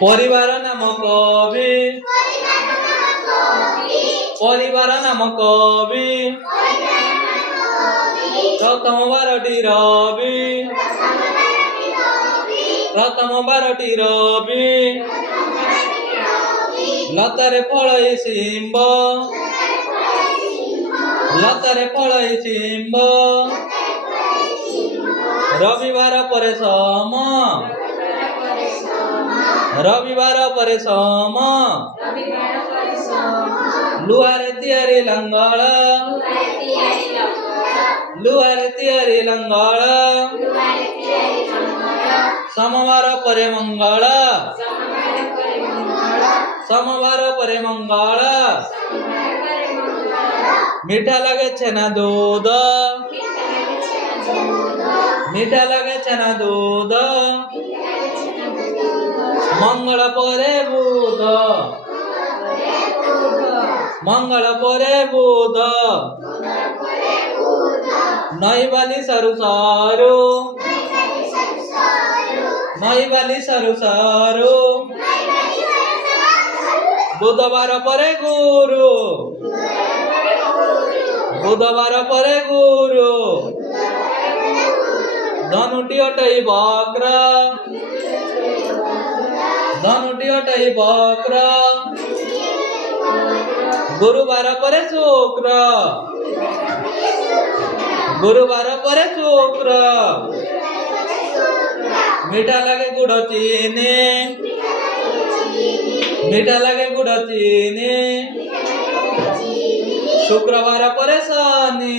ପରିବାର ନାମ କବି ପରିବାର ନାମ କବି ପ୍ରଥମ ବାରଟି ରବି ପ୍ରଥମ ବାରଟି ରବି ଲତାରେ ଫଳଇ ଶିମ୍ବ ଲତାରେ ଫଳଇ ଶିମ୍ବ ରବିବାର ପରେ ସୋମ ରବିବାର ପରେ ସୋମ ଲୁହାରେ ତିଆରି ଲଙ୍ଗଳ ଲୁହାରେ ତିଆରି ଲଙ୍ଗଳ ସୋମବାର ପରେ ମଙ୍ଗଳ ସୋମବାର ପରେ ମଙ୍ଗଳ ମିଠା ଲାଗେ ଛେନା ଦୁଧ ମିଠା ଲାଗେ ଛେନା ଦୁଧ ମଙ୍ଗଳ ପରେ ବୁଧ ମଙ୍ଗଳ ପରେ ବୁଧ ନଈବାଲି ସରୁ ସରୁ ନଈବାଲି ସରୁ ସରୁ ବୁଧବାର ପରେ ଗୁରୁ ବୁଧବାର ପରେ ଗୁରୁ ଧନୁଟି ଅଟଇ ବକ୍ର ଧନୁଟି ଅଟଇ ବକ୍ର ଗୁରୁବାର ପରେ ଶୁକ୍ର ଗୁରୁବାର ପରେ ଶୁକ୍ର ମିଠା ଲାଗେ ଗୁଡ଼ ଚିନି ମିଠା ଲାଗେ ଗୁଡ଼ ଚିନି ଶୁକ୍ରବାର ପରେ ଶନି